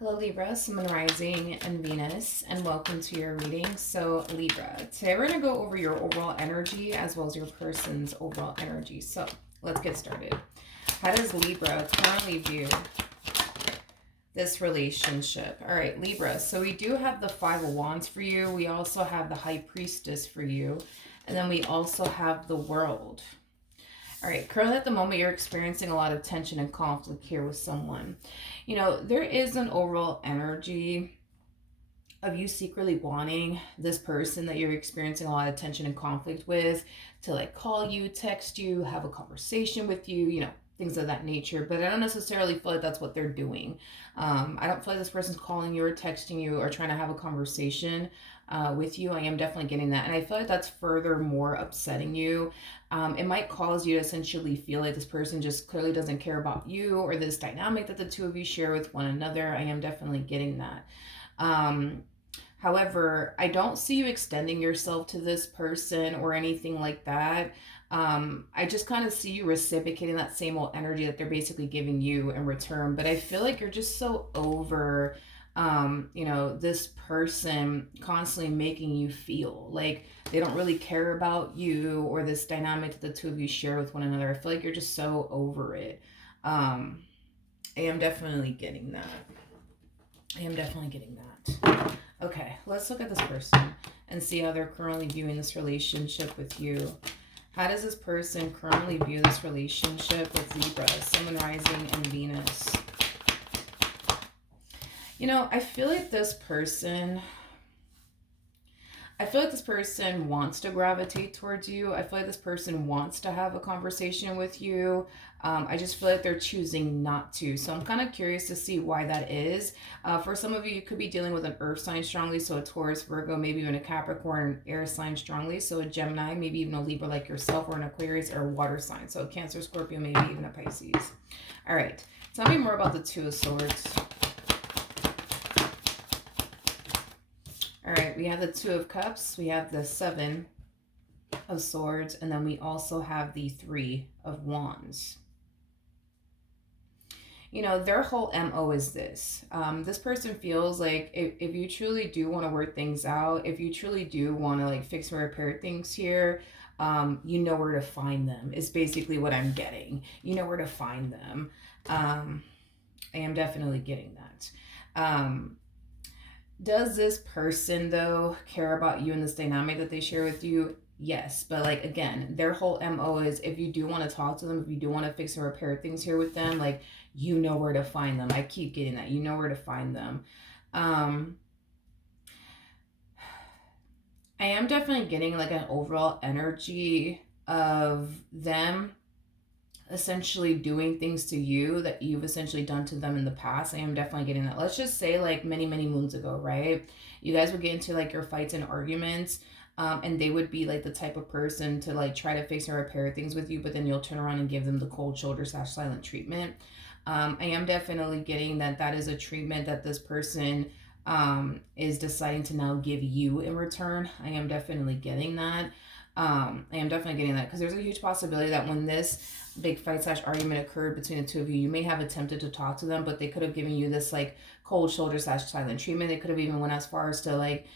Hello Libra, Sun, Rising, and Venus, and welcome to your reading. So Libra, today we're going to go over your overall energy as well as your person's overall energy. So let's get started. How does Libra currently view this relationship? All right, Libra, so we do have the Five of Wands for you. We also have the High Priestess for you. And then we also have the World. All right, currently at the moment, you're experiencing a lot of tension and conflict here with someone. You know, there is an overall energy of you secretly wanting this person that you're experiencing a lot of tension and conflict with to like call you, text you, have a conversation with you, you know, things of that nature. But I don't necessarily feel like that's what they're doing. I don't feel like this person's calling you or texting you or trying to have a conversation with you. I am definitely getting that. And I feel like that's furthermore upsetting you. It might cause you to essentially feel like this person just clearly doesn't care about you or this dynamic that the two of you share with one another. I am definitely getting that. However, I don't see you extending yourself to this person or anything like that. I just kind of see you reciprocating that same old energy that they're basically giving you in return. But I feel like you're just so over, you know, this person constantly making you feel like they don't really care about you or this dynamic that the two of you share with one another. I feel like you're just so over it. I am definitely getting that. I am definitely getting that. Okay, let's look at this person and see how they're currently viewing this relationship with you. How does this person currently view this relationship with Libra, Sun, Rising, and Venus? You know, I feel like this person wants to gravitate towards you. I feel like this person wants to have a conversation with you. I just feel like they're choosing not to. So I'm kind of curious to see why that is. For some of you, you could be dealing with an earth sign strongly. So a Taurus, Virgo, maybe even a Capricorn, air sign strongly. So a Gemini, maybe even a Libra like yourself, or an Aquarius or a water sign. So a Cancer, Scorpio, maybe even a Pisces. All right. Tell me more about the Two of Swords. All right, we have the Two of Cups, we have the Seven of Swords, and then we also have the Three of Wands. You know, their whole MO is this. This person feels like if you truly do want to work things out, if you truly do want to like fix and repair things here, you know where to find them, is basically what I'm getting. You know where to find them. I am definitely getting that. Does this person, though, care about you and this dynamic that they share with you? Yes. But, like, again, their whole MO is if you do want to talk to them, if you do want to fix and repair things here with them, like, you know where to find them. I keep getting that. You know where to find them. I am definitely getting, like, an overall energy of them essentially doing things to you that you've essentially done to them in the past. I am definitely getting that. Let's just say like many moons ago, right? You guys would get into like your fights and arguments, and they would be like the type of person to like try to fix and repair things with you, but then you'll turn around and give them the cold shoulder / silent treatment. I am definitely getting that that is a treatment that this person is deciding to now give you in return. I am definitely getting that. I am definitely getting that because there's a huge possibility that when this big fight / argument occurred between the two of you, you may have attempted to talk to them, but they could have given you this like cold shoulder / silent treatment. They could have even went as far as to like,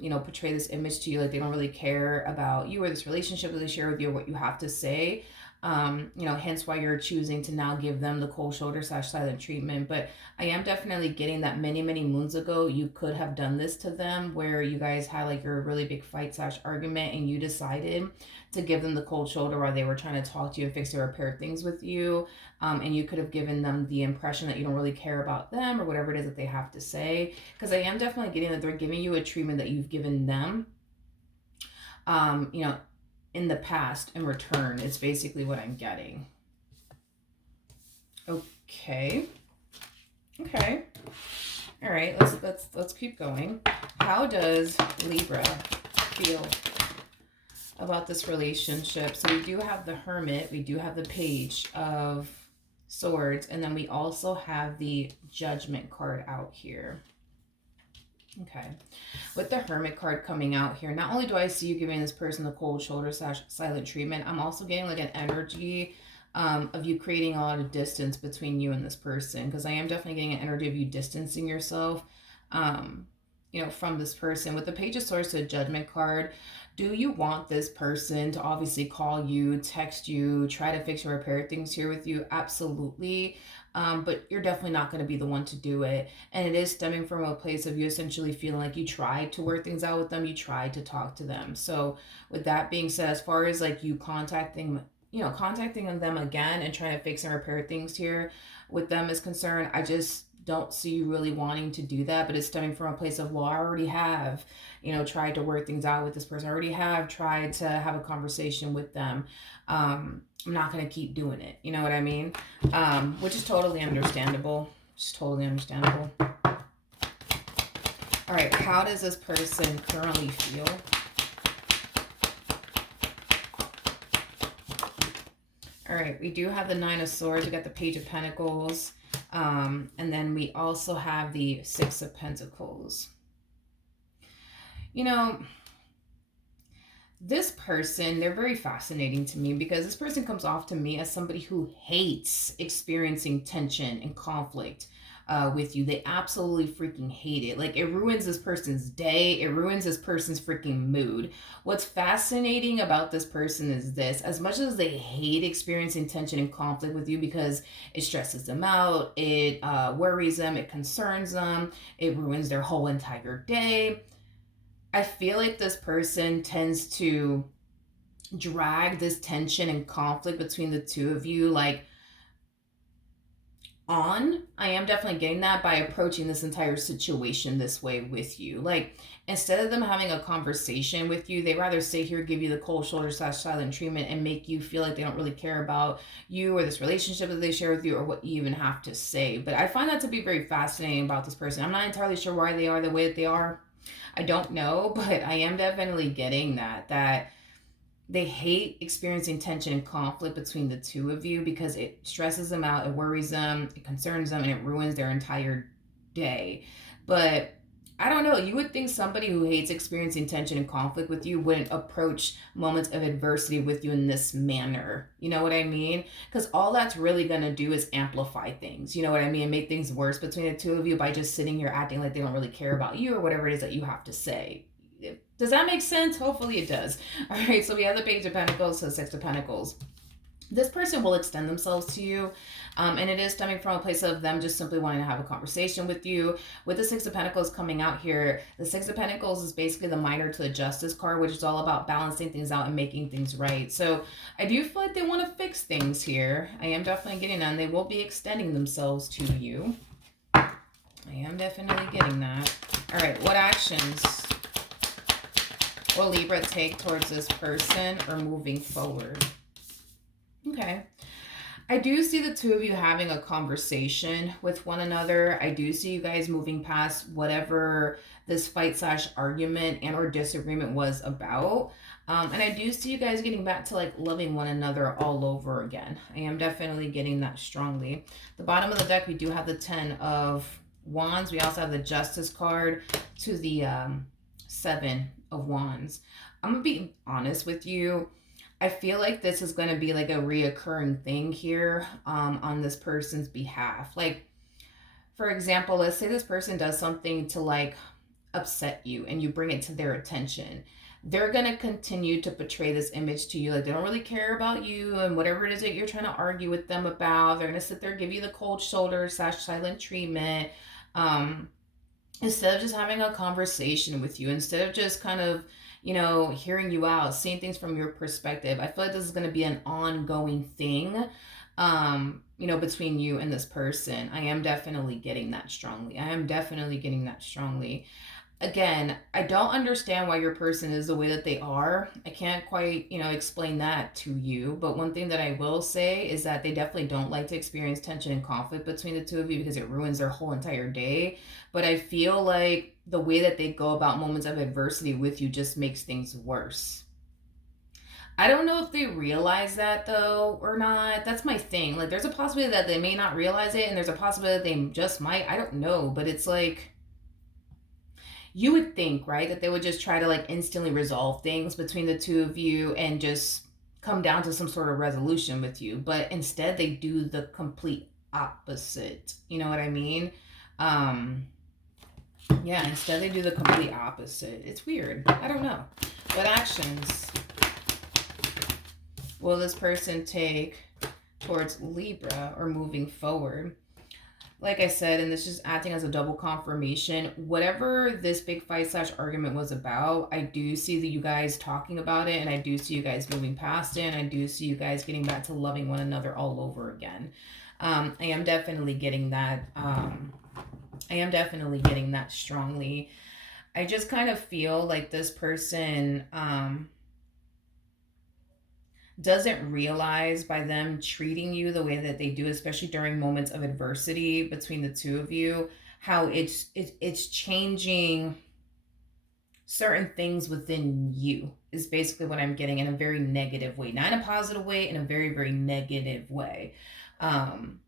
you know, portray this image to you like they don't really care about you or this relationship that they share with you or what you have to say. You know, hence why you're choosing to now give them the cold shoulder / silent treatment. But I am definitely getting that many moons ago, you could have done this to them where you guys had like your really big fight / argument and you decided to give them the cold shoulder while they were trying to talk to you and fix or repair things with you. And you could have given them the impression that you don't really care about them or whatever it is that they have to say. Because I am definitely getting that they're giving you a treatment that you've given them. You know, in the past in return. It's basically what I'm getting. Okay. All right, let's keep going. How does Libra feel about this relationship? So we do have the Hermit, we do have the Page of Swords, and then we also have the Judgment card out here. Okay, with the Hermit card coming out here, not only do I see you giving this person the cold shoulder / silent treatment, I'm also getting like an energy of you creating a lot of distance between you and this person, because I am definitely getting an energy of you distancing yourself, um, from this person. With the Page of Swords to a Judgment card, do you want this person to obviously call you, text you, try to fix or repair things here with you? Absolutely. But you're definitely not going to be the one to do it. And it is stemming from a place of you essentially feeling like you tried to work things out with them, you tried to talk to them. So, with that being said, as far as like you contacting them again and trying to fix and repair things here with them is concerned, I just don't see you really wanting to do that. But it's stemming from a place of, well, I already have, tried to work things out with this person. I already have tried to have a conversation with them. I'm not going to keep doing it. You know what I mean? Which is totally understandable. Just totally understandable. All right, how does this person currently feel? All right, we do have the Nine of Swords. We got the Page of Pentacles. And then we also have the Six of Pentacles. This person, they're very fascinating to me because this person comes off to me as somebody who hates experiencing tension and conflict with you. They absolutely freaking hate it. Like, it ruins this person's day. It ruins this person's freaking mood. What's fascinating about this person is this: as much as they hate experiencing tension and conflict with you because it stresses them out, it worries them, it concerns them, it ruins their whole entire day, I feel like this person tends to drag this tension and conflict between the two of you, like, on. I am definitely getting that by approaching this entire situation this way with you. Like, instead of them having a conversation with you, they rather sit here, give you the cold shoulder / silent treatment, and make you feel like they don't really care about you or this relationship that they share with you or what you even have to say. But I find that to be very fascinating about this person. I'm not entirely sure why they are the way that they are. I don't know, but I am definitely getting that they hate experiencing tension and conflict between the two of you because it stresses them out, it worries them, it concerns them, and it ruins their entire day. But I don't know, you would think somebody who hates experiencing tension and conflict with you wouldn't approach moments of adversity with you in this manner. You know what I mean? Because all that's really going to do is amplify things. You know what I mean? And make things worse between the two of you by just sitting here acting like they don't really care about you or whatever it is that you have to say. Does that make sense? Hopefully it does. All right, so we have the Page of Pentacles, so Six of Pentacles. This person will extend themselves to you, and it is stemming from a place of them just simply wanting to have a conversation with you. With the Six of Pentacles coming out here, the Six of Pentacles is basically the minor to the Justice card, which is all about balancing things out and making things right. So I do feel like they want to fix things here. I am definitely getting that, and they will be extending themselves to you. I am definitely getting that. All right, what actions will Libra take towards this person or moving forward? Okay. I do see the two of you having a conversation with one another. I do see you guys moving past whatever this fight / argument and or disagreement was about. And I do see you guys getting back to like loving one another all over again. I am definitely getting that strongly. The bottom of the deck, we do have the 10 of Wands. We also have the Justice card to the 7 of Wands. I'm going to be honest with you. I feel like this is going to be like a reoccurring thing here on this person's behalf. Like, for example, let's say this person does something to like upset you and you bring it to their attention. They're going to continue to portray this image to you. Like, they don't really care about you and whatever it is that you're trying to argue with them about. They're going to sit there, give you the cold shoulder / silent treatment. Instead of just having a conversation with you, instead of just kind of, hearing you out, seeing things from your perspective. I feel like this is going to be an ongoing thing, between you and this person. I am definitely getting that strongly. Again, I don't understand why your person is the way that they are. I can't quite, explain that to you. But one thing that I will say is that they definitely don't like to experience tension and conflict between the two of you because it ruins their whole entire day. But I feel like the way that they go about moments of adversity with you just makes things worse. I don't know if they realize that though or not. That's my thing. Like, there's a possibility that they may not realize it, and there's a possibility that they just might. I don't know, but it's like, you would think, right, that they would just try to like instantly resolve things between the two of you and just come down to some sort of resolution with you, but instead they do the complete opposite. You know what I mean? Um, yeah, instead they do the complete opposite. It's weird. I don't know. What actions will this person take towards Libra or moving forward? Like I said, and this is acting as a double confirmation, whatever this big fight slash argument was about, I do see that you guys talking about it, and I do see you guys moving past it, and I do see you guys getting back to loving one another all over again. I am definitely getting that. I am definitely getting that strongly. I just kind of feel like this person doesn't realize, by them treating you the way that they do, especially during moments of adversity between the two of you, how it's changing certain things within you, is basically what I'm getting, in a very negative way, not in a positive way, in a very, very negative way. um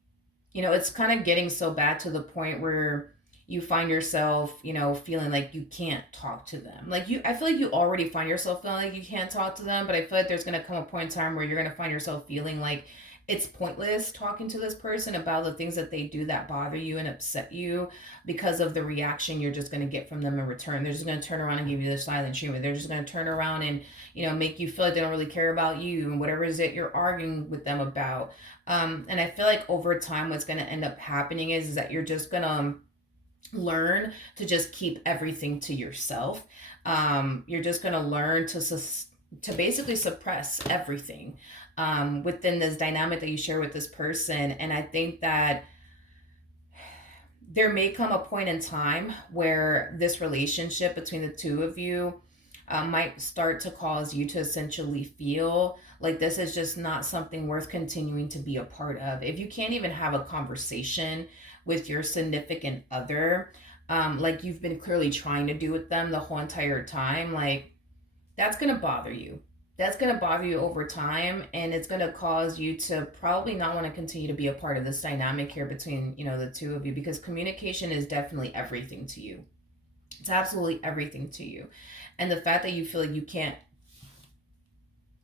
it's kind of getting so bad to the point where you find yourself, feeling like you can't talk to them. Like, I feel like you already find yourself feeling like you can't talk to them, but I feel like there's going to come a point in time where you're going to find yourself feeling like it's pointless talking to this person about the things that they do that bother you and upset you, because of the reaction you're just going to get from them in return. They're just going to turn around and give you the silent treatment. They're just going to turn around and, make you feel like they don't really care about you and whatever it is that you're arguing with them about. And I feel like over time, what's going to end up happening is that you're just going to learn to just keep everything to yourself. You're just going to learn to basically suppress everything within this dynamic that you share with this person. And I think that there may come a point in time where this relationship between the two of you might start to cause you to essentially feel like this is just not something worth continuing to be a part of. If you can't even have a conversation with your significant other, like you've been clearly trying to do with them the whole entire time, like, that's going to bother you. That's going to bother you over time, and it's going to cause you to probably not want to continue to be a part of this dynamic here between, the two of you, because communication is definitely everything to you. It's absolutely everything to you. And the fact that you feel like you can't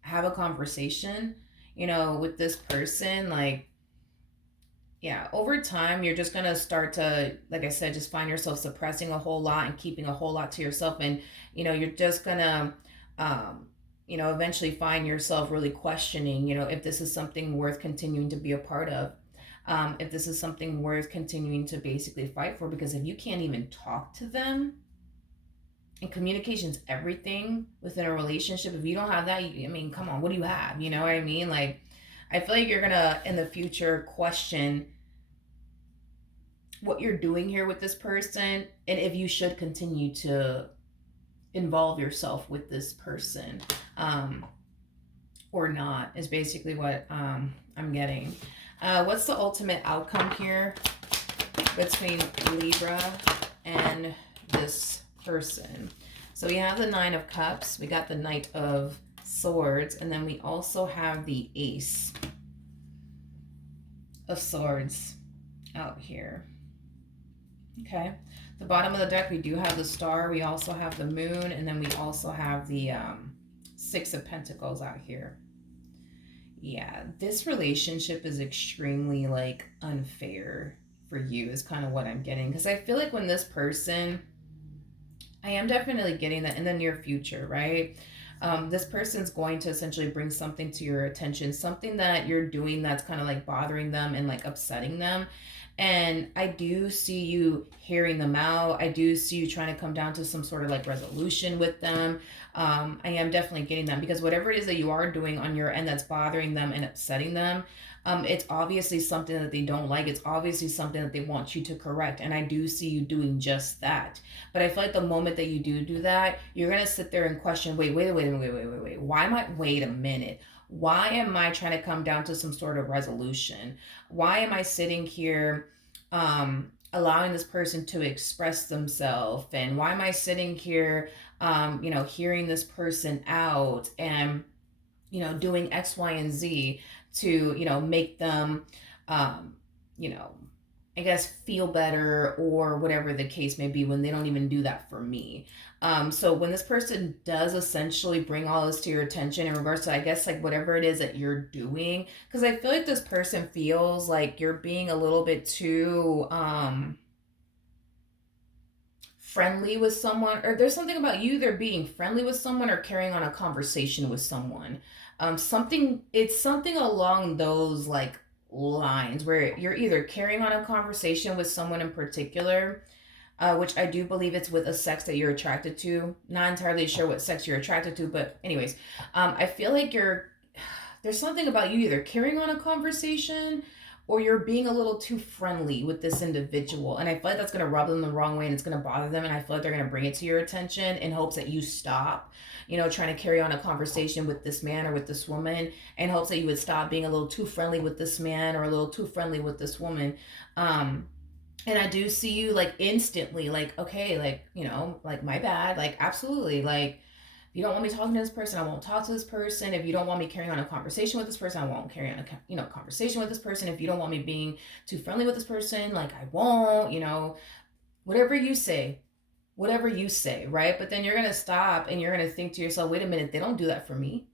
have a conversation, with this person, like, yeah, over time, you're just going to start to, like I said, just find yourself suppressing a whole lot and keeping a whole lot to yourself. And, you're just going to, eventually find yourself really questioning, if this is something worth continuing to be a part of. If this is something worth continuing to basically fight for, because if you can't even talk to them, and communication's everything within a relationship, if you don't have that, I mean, come on, what do you have? You know what I mean? Like, I feel like you're gonna, in the future, question what you're doing here with this person, and if you should continue to involve yourself with this person, or not, is basically what I'm getting. What's the ultimate outcome here between Libra and this person? So we have the Nine of Cups, we got the Knight of Swords, and then we also have the Ace of Swords out here. Okay, the bottom of the deck, we do have the Star, we also have the Moon, and then we also have the Six of Pentacles out here. Yeah, this relationship is extremely, like, unfair for you, is kind of what I'm getting. Because I feel like when this person, I am definitely getting that in the near future, right? This person's going to essentially bring something to your attention, something that you're doing that's kind of like bothering them and like upsetting them. And I do see you hearing them out. I do see you trying to come down to some sort of like resolution with them. I am definitely getting them, because whatever it is that you are doing on your end that's bothering them and upsetting them, it's obviously something that they don't like. It's obviously something that they want you to correct. And I do see you doing just that. But I feel like the moment that you do that, you're going to sit there and question, wait. Why am I, wait a minute. Why am I trying to come down to some sort of resolution? Why am I sitting here allowing this person to express themselves? And why am I sitting here, hearing this person out and, doing X, Y, and Z to, make them, you know, I guess, feel better or whatever the case may be when they don't even do that for me. So when this person does essentially bring all this to your attention in regards to, I guess, like whatever it is that you're doing, because I feel like this person feels like you're being a little bit too friendly with someone, or there's something about you either being friendly with someone or carrying on a conversation with someone. It's something along those like lines where you're either carrying on a conversation with someone in particular, which I do believe it's with a sex that you're attracted to. Not entirely sure what sex you're attracted to, but anyways, I feel like there's something about you either carrying on a conversation or you're being a little too friendly with this individual. And I feel like that's going to rub them the wrong way and it's going to bother them. And I feel like they're going to bring it to your attention in hopes that you stop, trying to carry on a conversation with this man or with this woman, in hopes that you would stop being a little too friendly with this man or a little too friendly with this woman. And I do see you like instantly, like, okay, like, like my bad, like, absolutely. Like, if you don't want me talking to this person, I won't talk to this person. If you don't want me carrying on a conversation with this person, I won't carry on a conversation with this person. If you don't want me being too friendly with this person, like I won't, whatever you say, right? But then you're going to stop and you're going to think to yourself, wait a minute, they don't do that for me.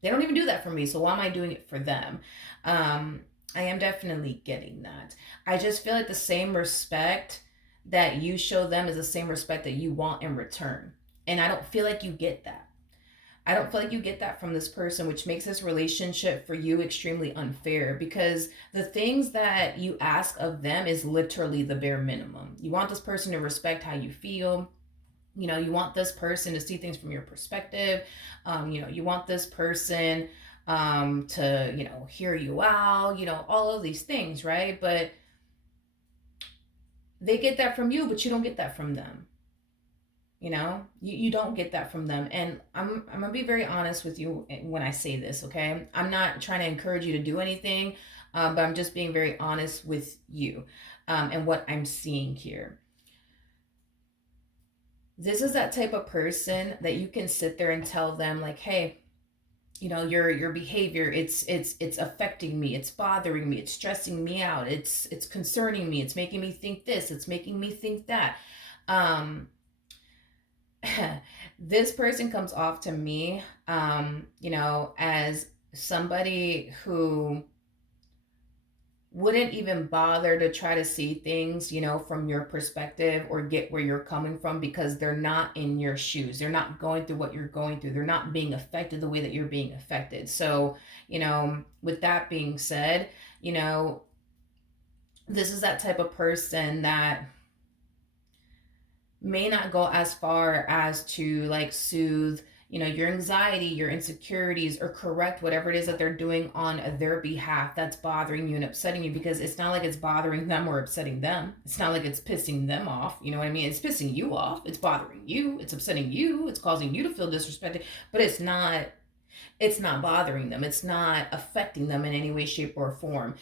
They don't even do that for me. So why am I doing it for them? I am definitely getting that. I just feel like the same respect that you show them is the same respect that you want in return. And I don't feel like you get that. I don't feel like you get that from this person, which makes this relationship for you extremely unfair because the things that you ask of them is literally the bare minimum. You want this person to respect how you feel. You want this person to see things from your perspective. You want this person to, hear you out, all of these things, right? But they get that from you, but you don't get that from them. You don't get that from them. And I'm gonna be very honest with you when I say this, okay? I'm not trying to encourage you to do anything, but I'm just being very honest with you, and what I'm seeing here. This is that type of person that you can sit there and tell them like, hey, your behavior, it's affecting me, it's bothering me, it's stressing me out, it's concerning me, it's making me think this, it's making me think that. This person comes off to me, as somebody who wouldn't even bother to try to see things, from your perspective or get where you're coming from because they're not in your shoes. They're not going through what you're going through. They're not being affected the way that you're being affected. So, with that being said, this is that type of person that may not go as far as to like soothe your anxiety, your insecurities, or correct whatever it is that they're doing on their behalf that's bothering you and upsetting you, because it's not like it's bothering them or upsetting them. It's not like it's pissing them off, you know what I mean? It's pissing you off, it's bothering you, it's upsetting you, it's causing you to feel disrespected, but it's not bothering them, it's not affecting them in any way, shape, or form.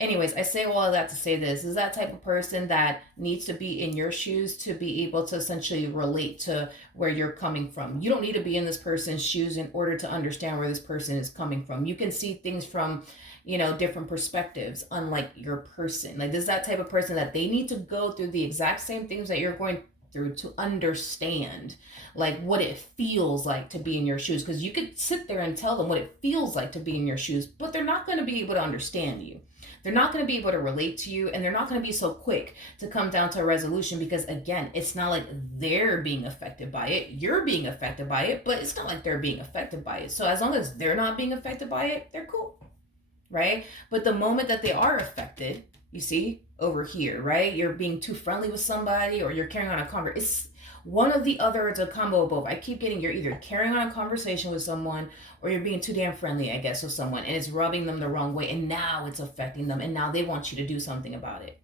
Anyways, I say all of that to say this is that type of person that needs to be in your shoes to be able to essentially relate to where you're coming from. You don't need to be in this person's shoes in order to understand where this person is coming from. You can see things from, different perspectives, unlike your person. Like, this is that type of person that they need to go through the exact same things that you're going through to understand like what it feels like to be in your shoes, because you could sit there and tell them what it feels like to be in your shoes, but they're not going to be able to understand you. They're not going to be able to relate to you, and they're not going to be so quick to come down to a resolution because, again, it's not like they're being affected by it. You're being affected by it, but it's not like they're being affected by it. So as long as they're not being affected by it, they're cool, right? But the moment that they are affected, you see over here, right? You're being too friendly with somebody or you're carrying on a conversation. It's one of the other, it's a combo of both. I keep getting you're either carrying on a conversation with someone or you're being too damn friendly, I guess, with someone, and it's rubbing them the wrong way, and now it's affecting them, and now they want you to do something about it.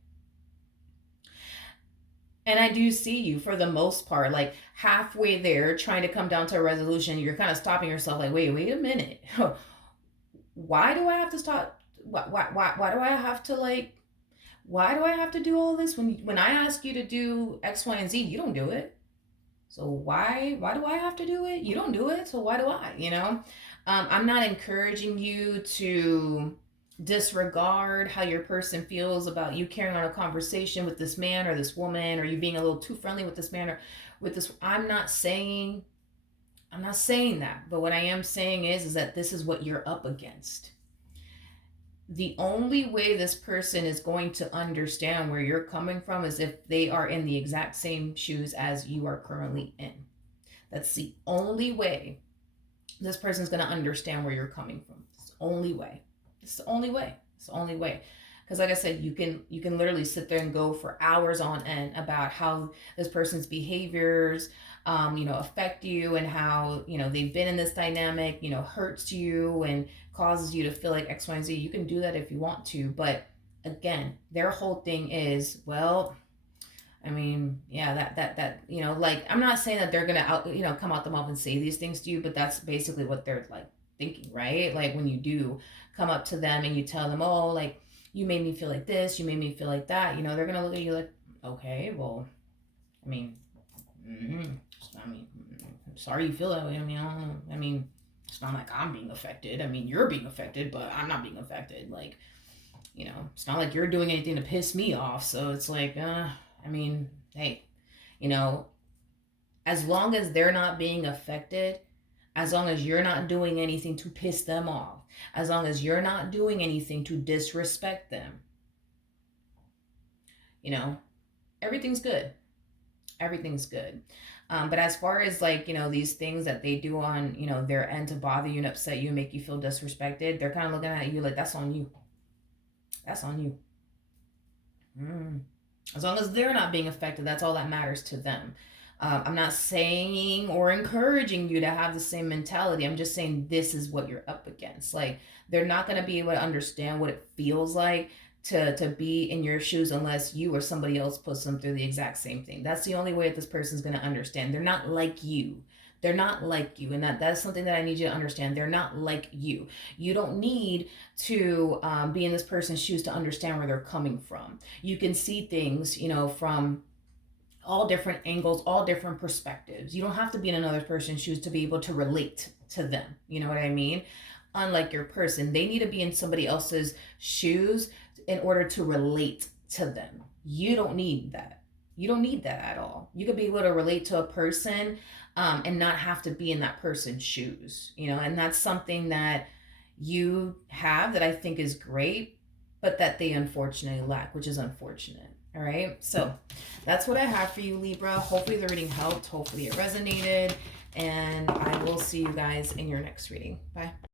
And I do see you for the most part, like halfway there, trying to come down to a resolution. You're kind of stopping yourself, like, wait a minute. Why do I have to stop? Why do I have to why do I have to do all this when I ask you to do X, Y, and Z, you don't do it. So why do I have to do it? You don't do it, so why do I? I'm not encouraging you to disregard how your person feels about you carrying on a conversation with this man or this woman, or you being a little too friendly with this man or with this. I'm not saying that, but what I am saying is that this is what you're up against. The only way this person is going to understand where you're coming from is if they are in the exact same shoes as you are currently in. That's the only way this person's going to understand where you're coming from. It's the only way. It's the only way. It's the only way. Because like I said, you can literally sit there and go for hours on end about how this person's behaviors affect you, and how they've been in this dynamic, hurts you and causes you to feel like X, Y, and Z. You can do that if you want to, but again, their whole thing is, well, I mean, yeah, that like, I'm not saying that they're gonna come out the mouth and say these things to you, but that's basically what they're like thinking, right? Like when you do come up to them and you tell them, oh, like, you made me feel like this, you made me feel like that, they're gonna look at you like, okay, well, I mean, mm, I'm sorry you feel that way. I mean, I don't know. I mean, it's not like I'm being affected. I mean, you're being affected, but I'm not being affected. Like, it's not like you're doing anything to piss me off. So it's like, I mean, hey, as long as they're not being affected, as long as you're not doing anything to piss them off, as long as you're not doing anything to disrespect them, everything's good. Everything's good. But as far as like, these things that they do on, their end to bother you and upset you and make you feel disrespected, they're kind of looking at you like, that's on you. That's on you. As long as they're not being affected, that's all that matters to them. I'm not saying or encouraging you to have the same mentality. I'm just saying this is what you're up against. Like, they're not going to be able to understand what it feels like to be in your shoes unless you or somebody else puts them through the exact same thing. That's the only way that this person's going to understand. They're not like you. They're not like you. And that's something that I need you to understand. They're not like you. You don't need to be in this person's shoes to understand where they're coming from. You can see things, from all different angles, all different perspectives. You don't have to be in another person's shoes to be able to relate to them. You know what I mean? Unlike your person, they need to be in somebody else's shoes in order to relate to them. You don't need that. You don't need that at all. You could be able to relate to a person and not have to be in that person's shoes, and that's something that you have that I think is great, but that they unfortunately lack, which is unfortunate. All right. So that's what I have for you, Libra. Hopefully the reading helped. Hopefully it resonated. And I will see you guys in your next reading. Bye.